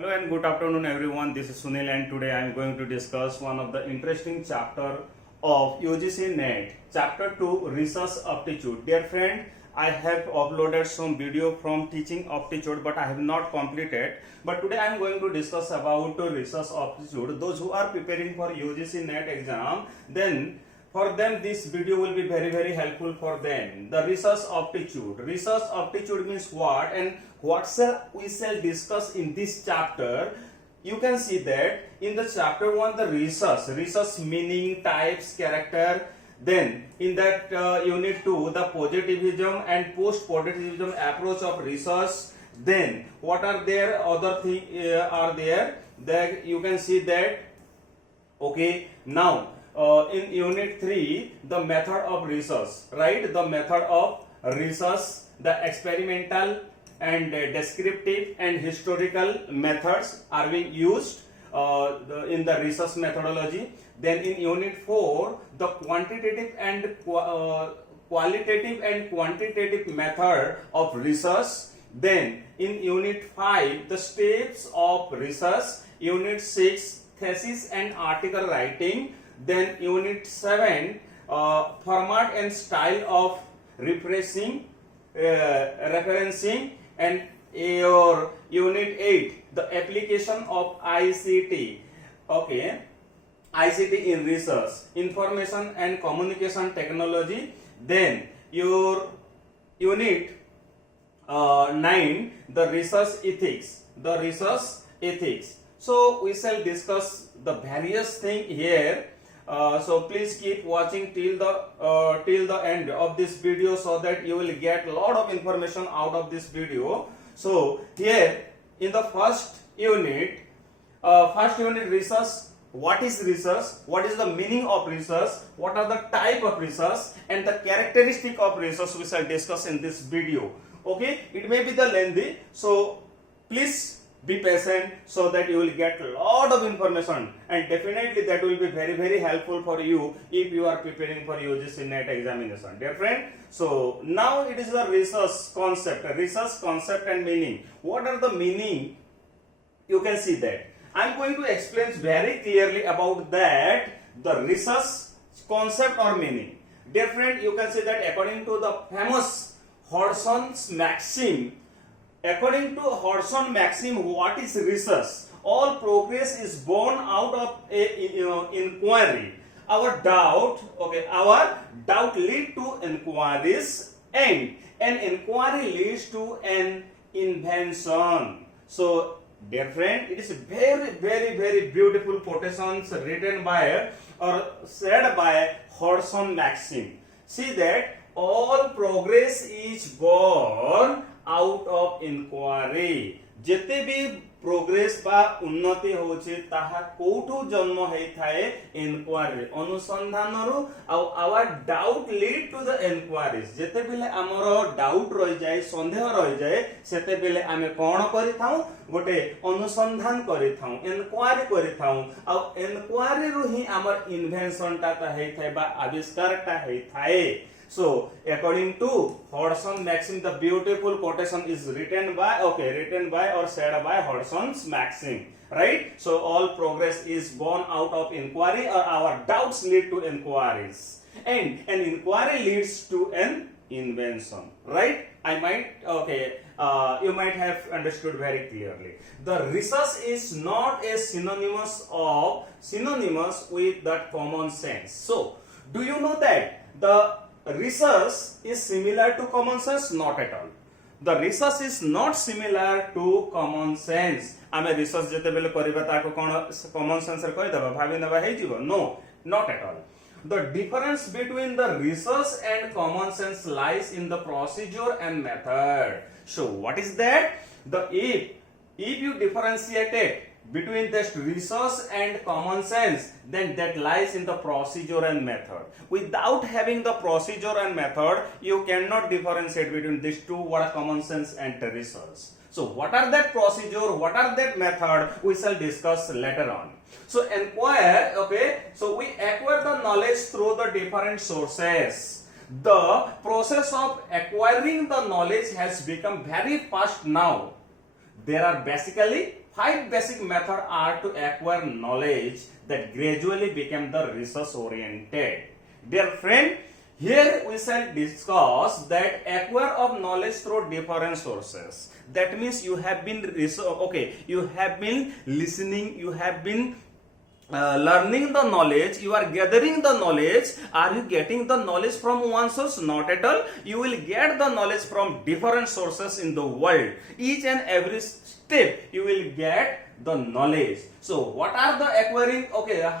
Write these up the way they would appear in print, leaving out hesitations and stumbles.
Hello and good afternoon everyone. This is Sunil and today I am going to discuss one of the interesting chapter of UGC NET. Chapter 2 Research Aptitude. Dear friend, I have uploaded some video from teaching aptitude but I have not completed. But today I am going to discuss about research aptitude. Those who are preparing for UGC NET exam, then for them this video will be very helpful for them. The research aptitude. Research aptitude means what and what we shall discuss in this chapter. You can see that in the chapter 1 the research meaning, types, character. Then in that unit 2 the positivism and post-positivism approach of research. Then what are there other things are there that you can see that. Okay, now in unit 3 the method of research, right? The method of research, the experimental and descriptive and historical methods are being used in the research methodology. Then in unit 4 the quantitative and qualitative and quantitative method of research. Then in unit 5 the steps of research. Unit 6 thesis and article writing. Then unit 7 format and style of referencing, and your unit 8 the application of ICT. Okay, ICT in research, information and communication technology. Then your unit 9 the research ethics, So we shall discuss the various thing here. So please keep watching till the end of this video so that you will get a lot of information out of this video. So here in the first unit research. What is research? What is the meaning of research? What are the type of research and the characteristic of research we shall discuss in this video. Okay, it may be the lengthy, so please be patient so that you will get a lot of information, and definitely that will be very helpful for you if you are preparing for UGC NET examination, dear friend. So now it is the research concept and meaning. What are the meaning? You can see that I am going to explain very clearly about that, the research concept or meaning. Dear friend, you can see that according to the famous Hodgson's maxim. According to Hodgson maxim, what is research? All progress is born out of a inquiry. Our doubt lead to inquiries, and an inquiry leads to an invention. So, dear friend, it is very beautiful quotations written by or said by Hodgson maxim. See that all progress is born out of inquiry. जेते भी progress बा उन्नति होछि ताहा कोठु जन्म हेइ थाए inquiry अनुसंधान रु our doubt lead to the inquiries. जेते बेले हमर डाउट रहि जाय, संदेह रहि जाय, सेते बेले आमे कोन करि थाउ, गोटे अनुसंधान करि थाउ, इनक्वारी करि थाउ. आ इनक्वारी रु ही हमर इन्वेंशन ता हेइ थाए बा आविष्कार ता हेइ थाए. So, according to Hodgson maxim, the beautiful quotation is written by or said by Hodgson's maxim, right? So, all progress is born out of inquiry, or our doubts lead to inquiries, and an inquiry leads to an invention, right? You might have understood very clearly. The research is not a synonymous with that common sense. So, do you know that the research is similar to common sense? Not at all. The research is not similar to common sense. आमे research जेते बेले करिबा ताको कोन common sense रे कहि दबा भाबी नबा हे जीवो. No, not at all. The difference between the research and common sense lies in the procedure and method. So what is that? If you differentiate it between this research and common sense, then that lies in the procedure and method. Without having the procedure and method, you cannot differentiate between these two, what are common sense and the research. So what are that procedure, what are that method, we shall discuss later on. So inquire, so we acquire the knowledge through the different sources. The process of acquiring the knowledge has become very fast now. There are basically 5 basic methods are to acquire knowledge that gradually become the research oriented. Dear friend, here we shall discuss that acquire of knowledge through different sources. That means you have been you have been listening, you have been learning the knowledge, you are gathering the knowledge. Are you getting the knowledge from one source? Not at all. You will get the knowledge from different sources in the world. Each and every step you will get the knowledge. So what are the acquiring?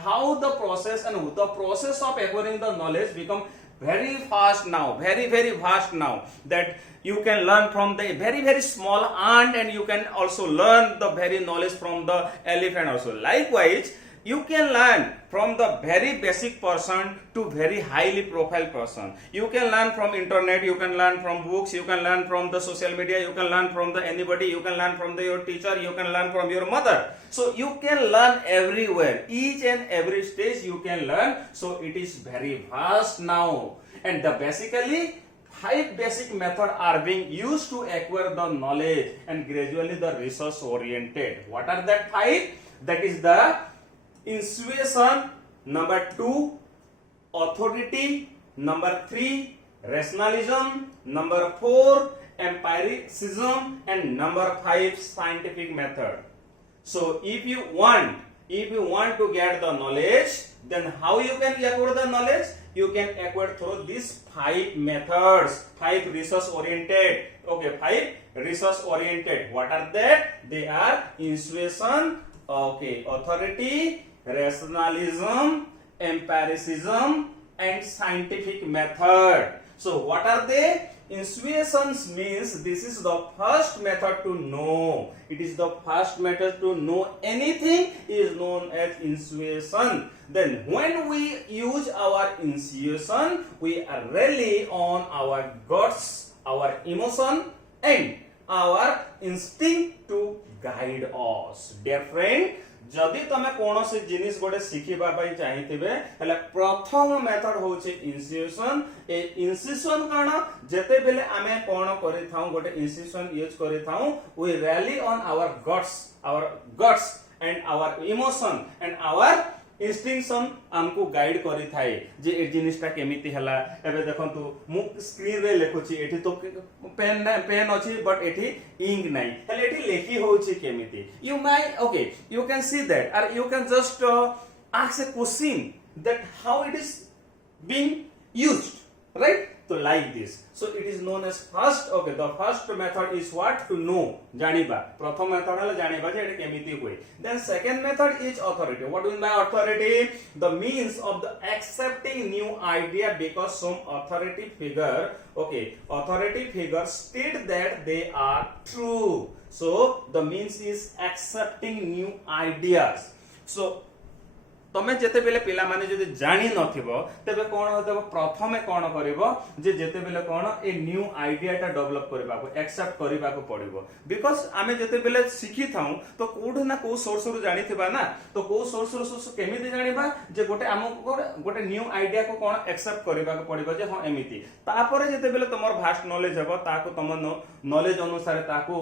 How the process and the process of acquiring the knowledge become very fast now, very vast now, that you can learn from the very small ant, and you can also learn the very knowledge from the elephant also. Likewise, you can learn from the very basic person to very highly profile person. You can learn from internet, you can learn from books, you can learn from the social media, you can learn from the anybody, you can learn from your teacher, you can learn from your mother. So you can learn everywhere. Each and every stage you can learn. So it is very vast now. And basically 5 basic methods are being used to acquire the knowledge and gradually the research oriented. What are that 5? That is the intuition, number 2 authority, number 3 rationalism, number 4 empiricism, and number 5 scientific method. So if you want to get the knowledge, then how you can acquire the knowledge? You can acquire through these 5 methods, 5 research oriented. 5 research oriented. What are that? They are intuition, authority, rationalism, empiricism, and scientific method. So what are they? Intuitions means this is the first method to know. It is the first method to know anything is known as intuition. Then when we use our intuition, we rely on our guts, our emotion, and our instinct to guide us. Dear friend, जदि तमे कोनोसी जिनिस गोटे सिखिबा पई चाहिथिबे हले प्रथम method होचे institution. ए institution काना जेते बेले आमे कोन करि थाउ गोटे इंस्टिट्यूशन यूज करि थाउ, we rely on our guts and our emotion and our instinct हमको गाइड करि थाए जे ए जिनिसटा केमिति हला. एबे देखंतु मु स्क्रीन रे लेखुची, एठी तो पेन अछि बट एठी इंक नै, हले एठी लेखि होछि केमिति. You can see that, or you can just ask a question that how it is being used, right? So like this. So it is known as the first method is what? To know, janiba. Pratham method hela janiba je eta kemiti hoy. Then second method is authority. What do you mean by authority? The means of the accepting new idea because some authority figure state that they are true. So the means is accepting new ideas. So तमे जेते बेले पिला माने जदि जानि नथिबो तबे कोन होतबो, प्रथमे कोन करिवो जे जेते बेले कोन ए न्यू आइडिया टा डेवलप करबाको एक्सेप्ट करबाको पड़िबो. बिकॉज़ आमे जेते बेले सिखि थाउ तो कोड ना को सोर्स रु जानि थिबा ना, तो को सोर्स रु केमिति जानिबा जे गोटे हमको गोटे न्यू आइडिया को कोन एक्सेप्ट करबाको पड़िबो जे हां एमिति. तापरे जेते बेले तमर भास्ट नॉलेज हेबो ताको तम नॉलेज अनुसार ताको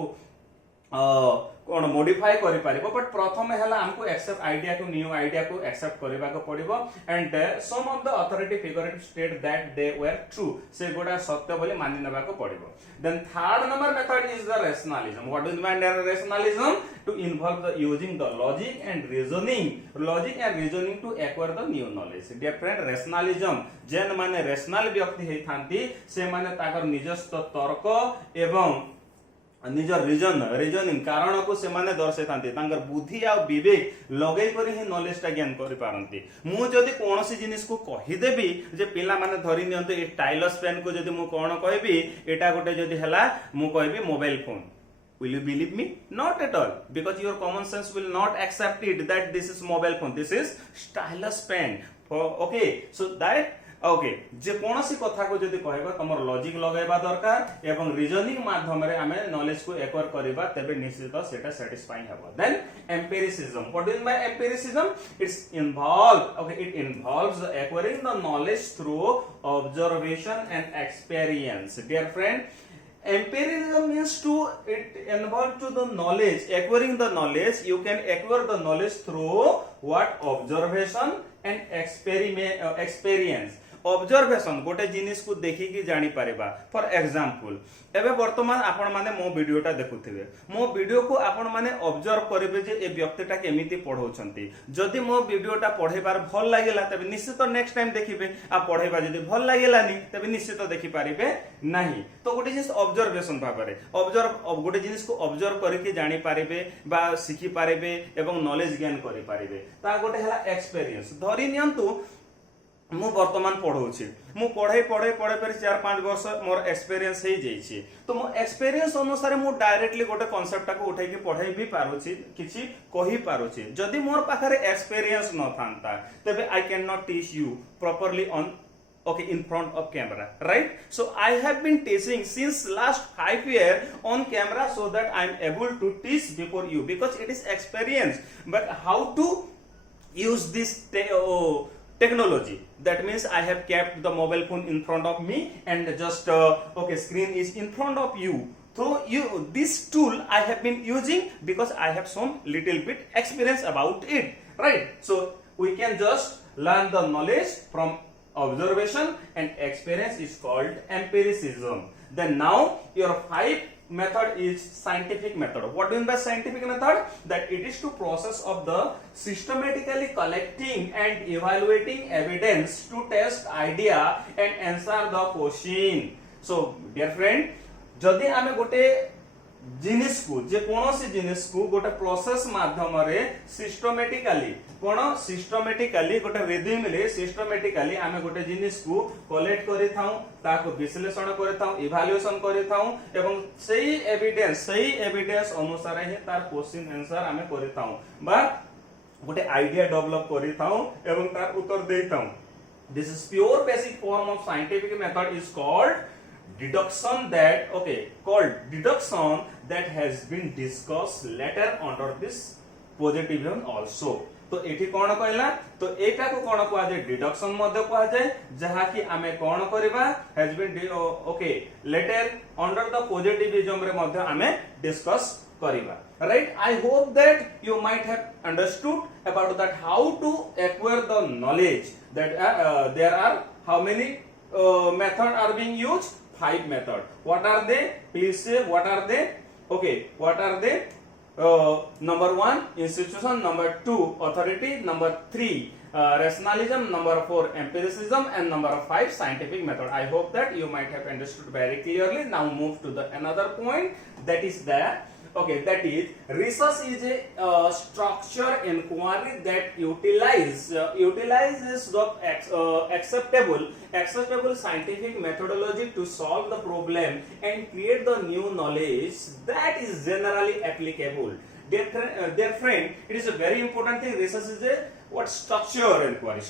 कोन मॉडिफाई करि पारिबो. बट प्रथम हैला हमको एक्सेप्ट आइडिया को न्यू आइडिया को एक्सेप्ट करबा को पड़िबो. And some of the authority figure state that they were true, से गोडा सत्य बोली मानि नेबा को पड़िबो. Then third number method is the rationalism. What do mean by rationalism? To involve the using the logic and reasoning to acquire the new knowledge. Dear friend, rationalism जेन माने रेशनल व्यक्ति हे थांती से माने ताकर निजस्व तर्क एवं निजर रीजनिंग कारण को से माने दर्शे थांती, तांकर बुद्धि आ विवेक लगै करी ही नॉलेज टा ज्ञान करि पारंती. मु जदी कोनोसी जिनिस को कहि देबी जे पिला माने धरि नियंतो ए स्टाइलस पेन को जदी मु कोन कहबी एटा गोटे जदी हला मु कहबी mobile phone, will you believe me? Not at all, because your common sense will not accept it that this is mobile phone, this is stylus pen. So that जे कोनोसी कथा को जदी कहबा तमर लॉजिक लगाइबा दरकार एवं रीजनिंग माध्यम रे हमें नॉलेज को एक्वायर करबा तबे निश्चित सेटा सैटिस्फाई हेबो. Then empiricism. What do you mean by empiricism? it involves acquiring the knowledge through observation and experience. Dear friend, Empiricism means to it involve to the knowledge, acquiring the knowledge. You can acquire the knowledge through what? Observation and experience. Observation गोटे जिनिस को देखिकी जानी Paribas. For example एबे वर्तमान आपण माने मो वीडियोटा देखुथिबे, मो वीडियो को आपण माने ऑब्जर्व करिवे जे ए व्यक्तिटा केमिति पढौछंती. जदि मो वीडियोटा पढेबार भल लागिला तबे निश्चित नेक्स्ट टाइम देखिबे. आ पढेबा जदि भल लागिलानी तबे निश्चित देखि पारिबे नाही. तो गोटे जिनिस ऑब्जर्वेशन भाबरे ऑब्जर्व गोटे जिनिस को ऑब्जर्व करके जानी पारिबे बा सिखि पारिबे एवं नॉलेज गेन करि पारिबे. ता गोटे हला एक्सपीरियंस. धरि नियंतु मु वर्तमान पढ़ौछि, मु पढ़े पढ़े पढ़े पर 4-5 वर्ष मोर एक्सपीरियंस हे जाइछि. तो मो एक्सपीरियंस अनुसार मु डायरेक्टली गोटे कांसेप्ट को उठाई के पढ़ाई भी पारुछि, किछि कहि पारुछि. जदि मोर पाखरे एक्सपीरियंस न थांता तबे I can not teach you properly on in front of camera, right? So I have been teaching since last 5 years on camera so that I am able to teach before you, because it is experience. But how to use this technology? That means I have kept the mobile phone in front of me and just screen is in front of you. So this tool I have been using because I have some little bit experience about it, right? So we can just learn the knowledge from observation, and experience is called empiricism. Then now your 5th method is scientific method. What do you mean by scientific method? That it is to process of the systematically collecting and evaluating evidence to test idea and answer the question. So dear friend, जदि आमे गोटे जिनिस को जे कोनोसी जिनिस को गोटे process माध्यम रे सिस्टमैटिकली गोटे रिदम रे सिस्टमैटिकली आमे गोटे जिनिस को कलेक्ट करि थाउ, ताको विश्लेषण करि थाउ, इवैल्यूएशन करि थाउ एवं सही एविडेंस अनुसार ही तार क्वेश्चन आंसर आमे करि थाउ बा गोटे आइडिया डेवलप करि थाउ एवं तार उत्तर देइ थाउ. This is pure basic form of scientific method is called deduction that has been discussed later under this positivism also. तो एठी कोन कहला, तो एटा को कोन कहआ जे डिडक्शन मध्ये कहआ जाय, जहा कि आमे कोन करबा has been later under the positivism रे मध्ये आमे डिस्कस करिबा, right? I hope that you might have understood about that how to acquire the knowledge. That there are how many method are being used? 5 method. What are they? Please say what are they? Okay, what are they? Number 1 institution, number 2 authority, number 3 rationalism, number 4 empiricism, and number 5 scientific method. I hope that you might have understood very clearly. Now move to the another point, that is that research is a structure inquiry that utilizes the acceptable scientific methodology to solve the problem and create the new knowledge that is generally applicable. Dear friend, it is a very important thing. Research is a structure inquiry,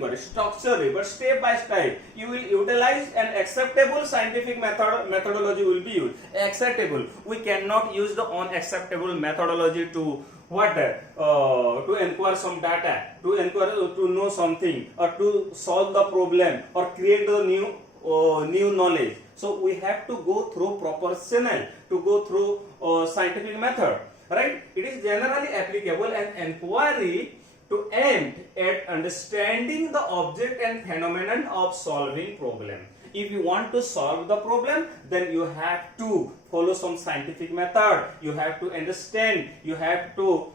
but step by step you will utilize an acceptable scientific methodology will be used. Acceptable, we cannot use the unacceptable methodology to to inquire some data, to know something, or to solve the problem or create the new knowledge. So we have to go through proper channel to go through scientific method, right? It is generally applicable and inquiry to aim at understanding the object and phenomenon of solving problem. If you want to solve the problem, then you have to follow some scientific method. You have to understand. You have to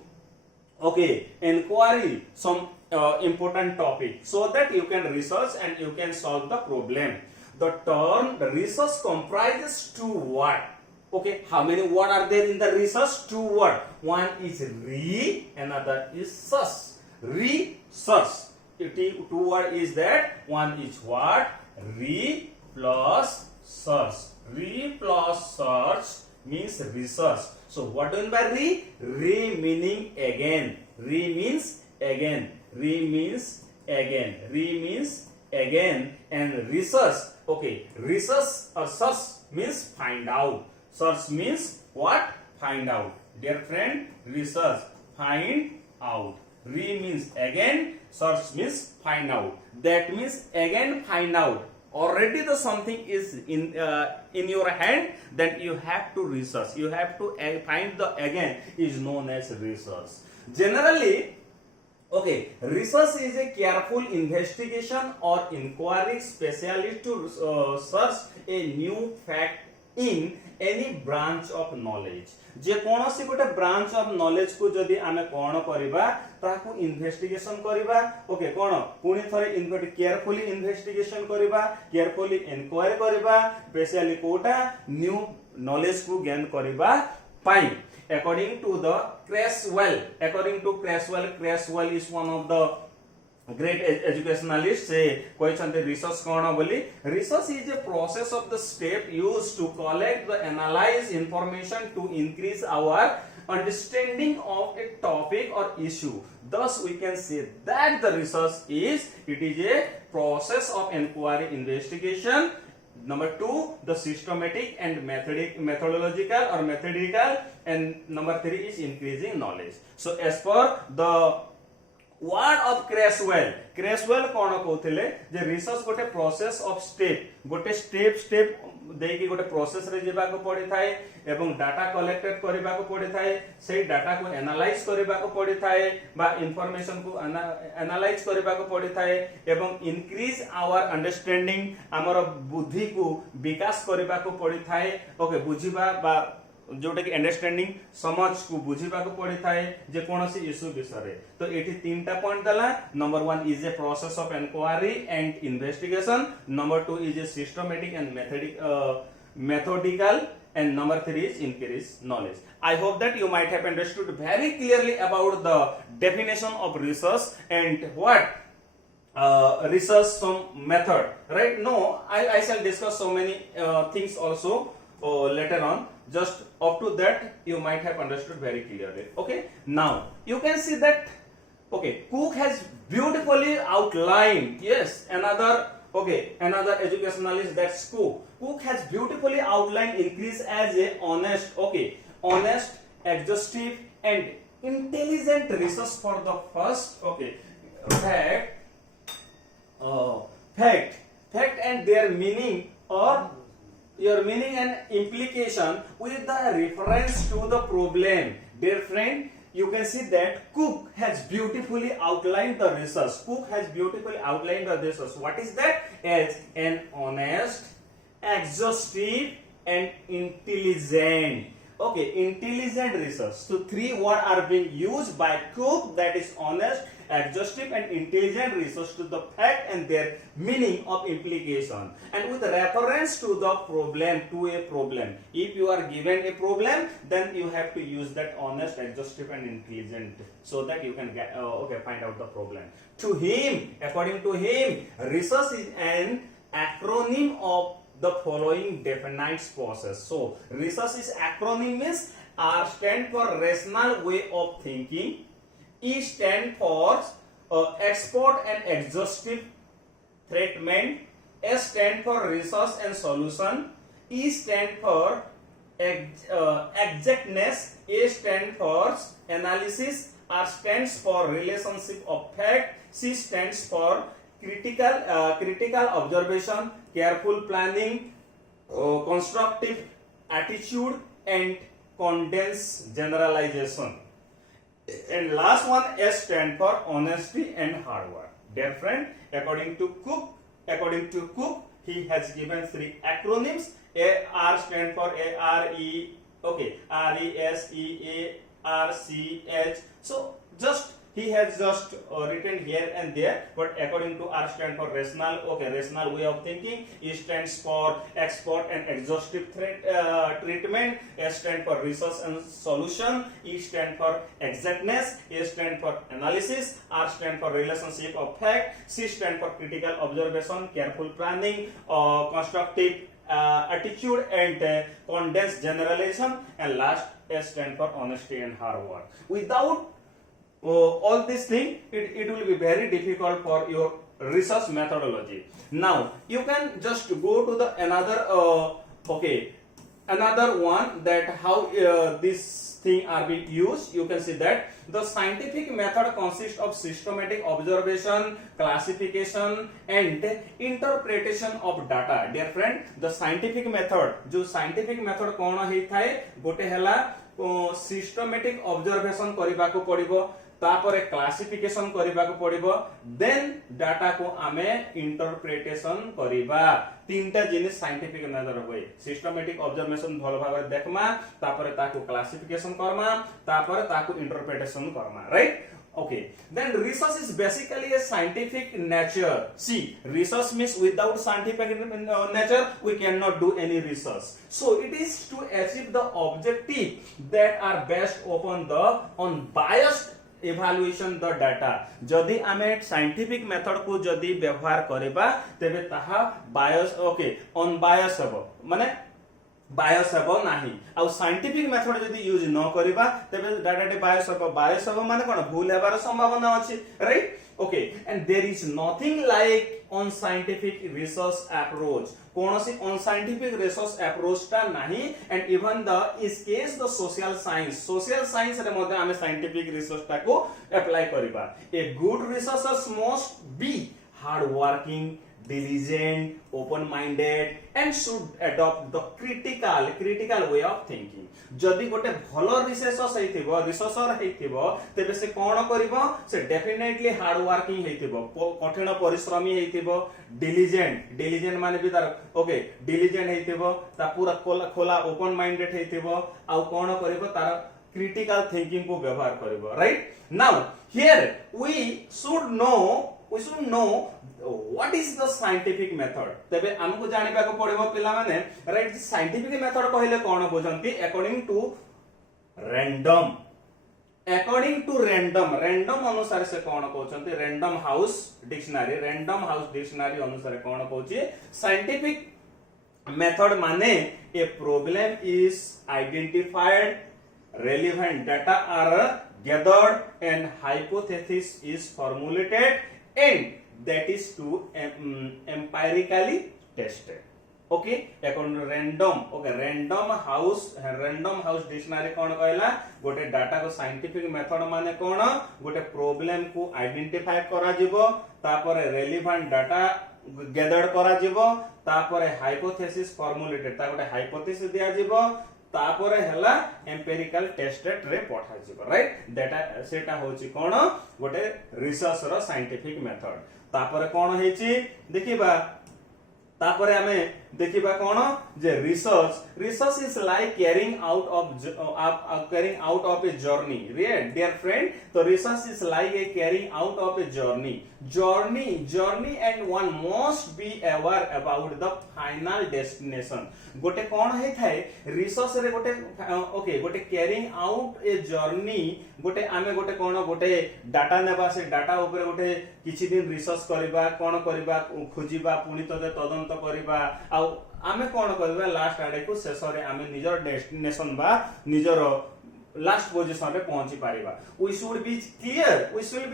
inquiry some important topic so that you can research and you can solve the problem. The term research comprises 2 words. Okay, how many words are there in the research? 2 words. One is re, another is search. Research. 2 words is that. One is what? Re plus search. Re plus search means research. So what do you mean by re? Re meaning again. Re means again. Re means again. Re means again. And research. Okay, research or search means find out. Search means what? Find out. Dear friend, research, find out. Re means again, search means find out. That means again find out. already the something is in your hand, then you have to research, you have to find the again is known as research. Generally, okay, research is a careful investigation or inquiry specialist to search a new fact in any branch of knowledge. जे कोनोसी गोटे branch of knowledge को जदी आमे कोन करबा ताकू investigation करबा, okay कोन पुनी थरे इनगोटे केयरफुली इन्वेस्टिगेशन करबा, केयरफुली इंक्वायरी करबा, स्पेशली कोटा न्यू नॉलेज को गेन करबा पाई. According to the Creswell, Creswell is one of the great educationalists. Say कहते research कौन बोली, research is a process of the step used to collect the analyze information to increase our understanding of a topic or issue. Thus we can say that the research is a process of inquiry investigation. Number 2, the systematic and methodological or methodical, and number 3 is increasing knowledge. So as per the word of Creswell कौन कहते जे research गोटे process of step, गोटे step देकी गोटे process रे जेबा को पड़ी थाए एवं डाटा कलेक्टेड करबा को पड़ी थाए, से डाटा को एनालाइज करबा को पड़ी थाए बा इंफॉर्मेशन को एनालाइज करबा को पड़ी थाए एवं इंक्रीज आवर अंडरस्टैंडिंग, हमर बुद्धि को विकास करबा को पड़ी थाए. ओके, बुझिबा बा जोटा कि अंडरस्टैंडिंग समझ को बुझिबा को पड़ी थाए जे कोनोसी इशू विषय. तो एठी तीनटा पॉइंट दला. Number 1 is a process of inquiry and investigation, number 2 is a systematic and methodical, and number 3 is increase knowledge. I hope that you might have understood very clearly about the definition of research and what research some method, right? No, I shall discuss so many things also later on. Just up to that you might have understood very clearly. Okay, now you can see that okay, Cook has beautifully outlined, yes, another educationalist, that's Cook. Cook has beautifully outlined increase as a honest, exhaustive and intelligent research for the first fact and their meaning or your meaning and implication with the reference to the problem. Dear friend, you can see that Cook has beautifully outlined the research. What is that? As an honest, exhaustive and intelligent. Okay, intelligent research. So 3 words are being used by Cook, that is honest, exhaustive and intelligent research to the fact and their meaning of implication, and with reference to the problem, to a problem. If you are given a problem, then you have to use that honest, exhaustive and intelligent so that you can get find out the problem. To him, according to him, research is an acronym of the following definite process. So research is acronym means R stand for rational way of thinking, E stand for expert and exhaustive treatment, S stand for research and solution, E stand for exactness, A stand for analysis, R stands for relationship of fact, C stands for critical observation, careful planning, constructive attitude and condensed generalization. And last one, S stand for honesty and hard work. Dear friend, according to Cook, he has given 3 acronyms. R stand for RESEARCH. So he has just written here and there, but according to R stand for rational way of thinking, E stands for expert and exhaustive treatment, S stand for research and solution, E stand for exactness, A stand for analysis, R stand for relationship of fact, C stand for critical observation, careful planning, constructive attitude and condensed generalization, and last S stand for honesty and hard work. Without all these things, it will be very difficult for your research methodology. Now you can just go to the another another one, that how this thing are being used, you can see that the scientific method consists of systematic observation, classification and interpretation of data. Dear friend, the scientific method, जो scientific method कौन है थाए, गोटे हला systematic observation करबा को पड़िबो, तापर classification करबा को पड़िबो, देन डाटा को आमे इंटरप्रिटेशन करबा. तीनटा जिनिस साइंटिफिक मेथड होय. सिस्टमैटिक ऑब्जर्वेशन भल भाबरे देखमा, तापर ताको क्लासिफिकेशन करमा, तापर ताको interpretation Karma, right? Okay, then research is basically a scientific nature. See, research means without scientific nature we cannot do any research. So it is to achieve the objective that are based upon the unbiased evaluation the data. जदि आमे scientific method को जदि व्यवहार करेबा तेबे ताहा bias, okay, unbiased हबो, माने बायस हेबो नाही. आ साइंटिफिक मेथड जदि यूज न करबा तबे डाटा बायस हेबो माने कोन भूल हेबार संभावना अछि, right? Okay, and there is nothing like on scientific research approach. कोनोसी ऑन साइंटिफिक रिसर्च अप्रोच ता नाही. And even the is case the social science रे मध्ये आमे साइंटिफिक रिसर्च ता को अप्लाई करबा. A good researchers must be hard working, diligent, open-minded and should adopt the critical way of thinking. जदि गोटे भलो रिसर्चर हेतिबो तेबे से कोन करिवो, से डेफिनेटली हार्ड वर्किंग हेतिबो, कठिन परिश्रमी हेतिबो, डिलिजेंट माने भी तार ओके डिलिजेंट हेतिबो, ता पूरा खोला ओपन माइंडेड हेतिबो, आ कोन करिवो तार क्रिटिकल थिंकिंग को व्यवहार करिवो, right? Now here we should know what is the scientific method. तबे हमको जानिबा को पड़िबो पिला माने, राइट? साइंटिफिक मेथड कहले कोन बुझंती? अकॉर्डिंग टू रैंडम अनुसार से कोन कहउचंती? रैंडम हाउस डिक्शनरी अनुसार कोन कहउची? साइंटिफिक मेथड माने a problem is identified, relevant data are gathered and hypothesis is formulated and that is to empirically tested. Okay, according to random house dictionary कोन कहला? गोटे data को scientific method माने कोन? गोटे problem को identify करा जिवो, तापरे रेलेवेंट डाटा गैदर करा जिवो, तापरे हाइपोथेसिस फॉर्मुलेटेड, ता गोटे हाइपोथेसिस दिया जिवो, तापरे हला एम्पिरिकल टेस्टेड रे पठा जिवो, राइट? डाटा सेटा होची कोन? गोटे रिसर्च रो साइंटिफिक मेथड. तापरे कोन हेची देखिबा, तापरे हमें देखिबा कोन जे research is like carrying out of a journey. Dear friend, तो research is like a carrying out of a journey and one must be aware about the final destination. गोटे कोन हे थाए रिसर्च रे गोटे कैरिंग आउट ए जर्नी, गोटे आमे गोटे कोन गोटे डाटा नेबा, से डाटा ऊपर गोटे किछि दिन रिसर्च करबा, कोन करबा खोजिबा, पुनी तदंत करबा, आ आमे कोन करबा लास्ट आडे को शेष रे आमे निजर डेस्टिनेशन बा निजर लास्ट पोजीशन रे पहुंची पारिबा. We should be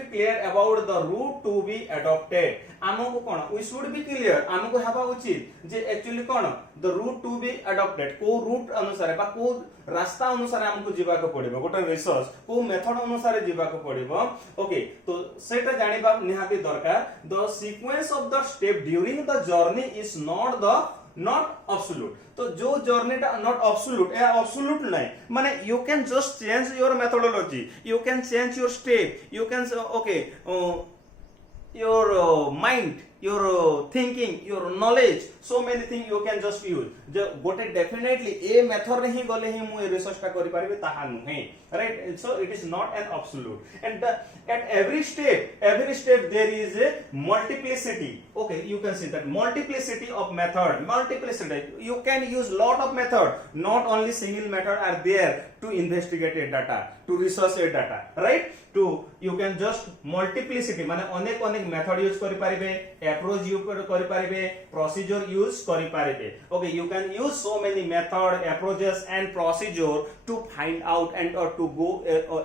clear about the route to be adopted. हमको कोन वी शुड बी क्लियर, हमको हेबा उचित जे एक्चुअली कोन the route to be adopted, को रूट अनुसार बा को रास्ता अनुसार हमको जीवा को पड़िबो, गोटे रिसर्च को मेथड अनुसार जीवा को पड़िबो. ओके, तो सेटा जानिबा निहाती दरकार. The sequence of the step during the journey is not absolute. तो जो जर्नी टा नॉट एब्सोल्यूट, एब्सोल्यूट नहीं माने you can just change your methodology, you can change your step, you can your mind, your thinking, your knowledge, so many things you can just use. जो गोटे definitely a method नहीं गले ही मु research टा करि पारिबे ताहा नहीं, right? So it is not an absolute. And at every step there is a multiplicity. Okay, you can see that multiplicity of method. You can use lot of method, not only single method are there to investigate a data, to research a data, right? You can just multiplicity माने अनेक method use करि पारिबे, approach use करि पारिबे, procedure use करि पारिबे. Okay, you can use so many method, approaches and procedure to find out and or to go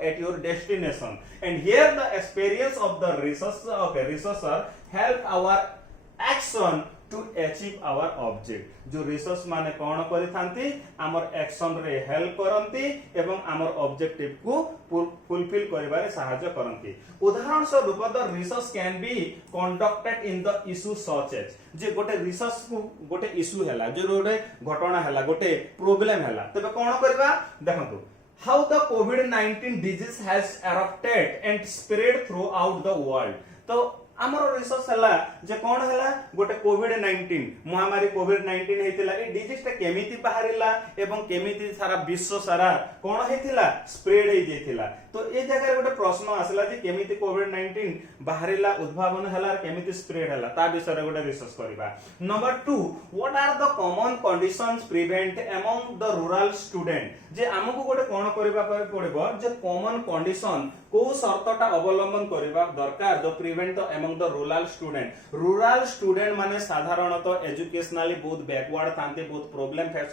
at your destination. And here the experience of the researcher help our action to achieve our object. जो research माने कौन करिथांती हमर action रे help करंती एवं हमर objective को fulfil करिबारे सहायता करंती। उदाहरण स्वरूप the research can be conducted in the issue such as जे गोटे रिसर्च को गोटे इशू हैला जे गोटे घटना हैला गोटे प्रॉब्लम हैला तबे कोन करबा देखंतु how the COVID-19 disease has erupted and spread throughout the world। तो हमर रिसर्च हला जे कोन हला गोटे कोविड-19 महामारी कोविड-19 हेतिला ए डिजीज ता केमिति बाहरिला एवं केमिति सारा विश्व सारा कोन हेतिला स्प्रेड हे जेतिला। तो ए जगह गोटे प्रश्न आसला जे केमिति कोविड-19 बाहरिला उद्भावन हला केमिति स्प्रेड हला ता विषय गोटे रिसर्च करबा। Number 2 what are the common conditions prevent among the rural student जे हमकु गोटे कोन करबा पड़िबो जे कॉमन कंडीशन को शर्तटा अवलंबन करबा दरकार जो prevent the among the rural student माने साधारणतः एजुकेशनली बहुत बैकवर्ड थांते बहुत प्रॉब्लम फेस